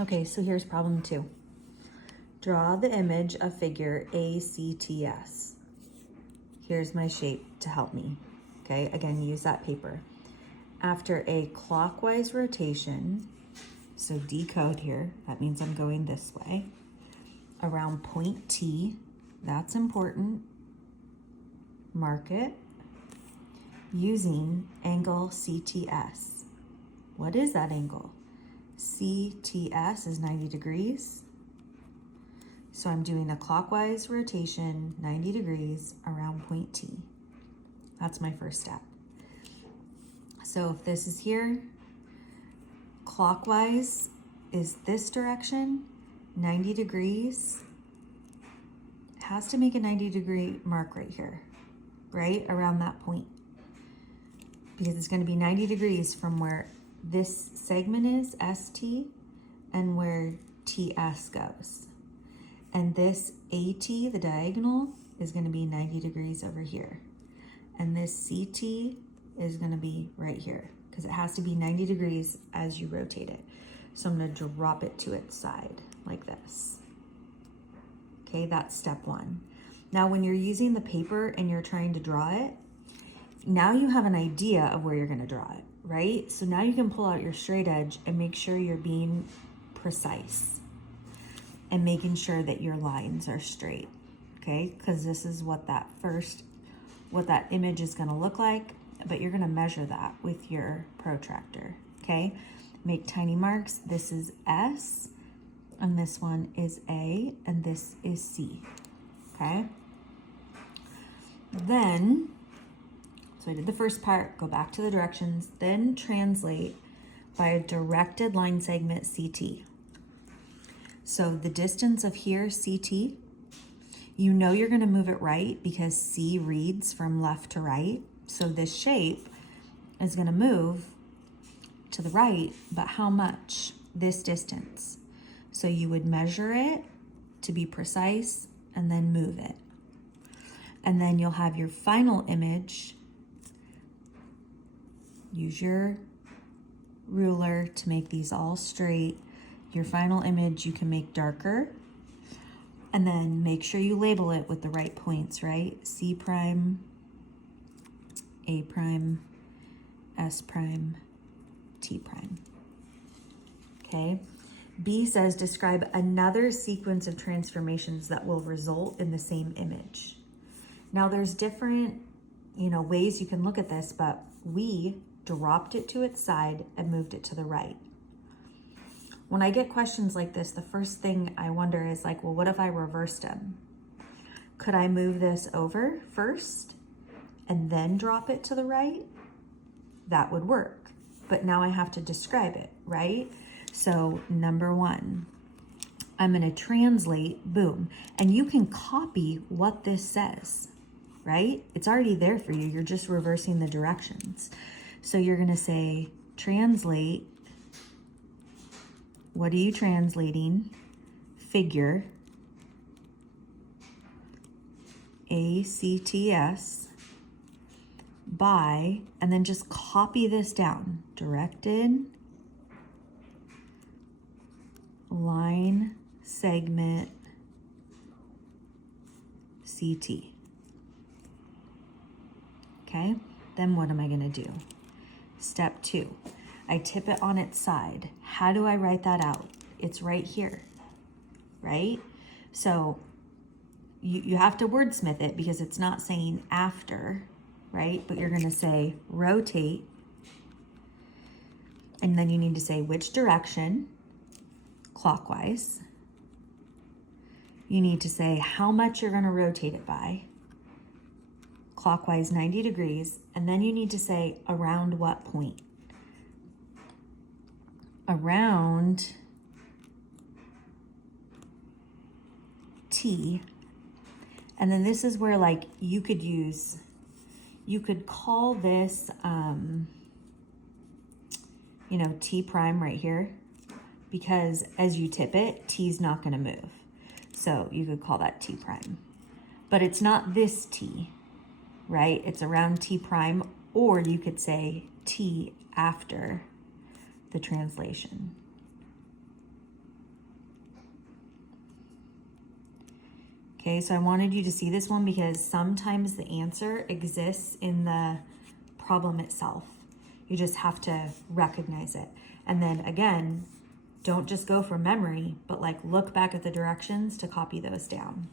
Okay, so here's problem 2. Draw the image of figure ACTS. Here's my shape to help me. Okay, again, use that paper. After a clockwise rotation, so decode here, that means I'm going this way, around point T, that's important, mark it, using angle CTS. What is that angle? CTS is 90 degrees. So I'm doing a clockwise rotation, 90 degrees around point T. That's my first step. So if this is here, clockwise is this direction, 90 degrees, has to make a 90-degree mark right here, right around that point. Because it's going to be 90 degrees from where this segment is, ST, and where TS goes. And this AT, the diagonal, is going to be 90 degrees over here. And this CT is going to be right here because it has to be 90 degrees as you rotate it. So I'm going to drop it to its side like this. Okay, that's step 1. Now when you're using the paper and you're trying to draw it, now you have an idea of where you're going to draw it, right? So now you can pull out your straight edge and make sure you're being precise and making sure that your lines are straight, okay? Because this is what that image is going to look like, but you're going to measure that with your protractor, okay? Make tiny marks. This is S, and this one is A, and this is C, okay? Then, so I did the first part, go back to the directions, then translate by a directed line segment CT. So the distance of here, CT, you know you're going to move it right because C reads from left to right. So this shape is going to move to the right, but how much? This distance. So you would measure it to be precise and then move it. And then you'll have your final image. Use your ruler to make these all straight. Your final image you can make darker, and then make sure you label it with the right points, right? C prime, A prime, S prime, T prime. Okay. B says describe another sequence of transformations that will result in the same image. Now there's different, ways you can look at this, but we dropped it to its side and moved it to the right. When I get questions like this, the first thing I wonder is like, well, what if I reversed them? Could I move this over first and then drop it to the right? That would work. But now I have to describe it, right? So number 1, I'm going to translate, boom. And you can copy what this says, right? It's already there for you. You're just reversing the directions. So you're going to say, translate. What are you translating? Figure ACTS by, and then just copy this down. Directed line segment CT. Okay, then what am I going to do? Step 2. I tip it on its side. How do I write that out? It's right here, right? So you have to wordsmith it because it's not saying after, right? But you're going to say rotate, and then you need to say which direction, clockwise. You need to say how much you're going to rotate it by, clockwise 90 degrees, and then you need to say around what point. Around T, and then this is where like you could call this T prime right here, because as you tip it, T's not going to move, so you could call that T prime, but it's not this T, right? It's around T prime, or you could say T after the translation. Okay, so I wanted you to see this one because sometimes the answer exists in the problem itself. You just have to recognize it. And then again, don't just go from memory, but like look back at the directions to copy those down.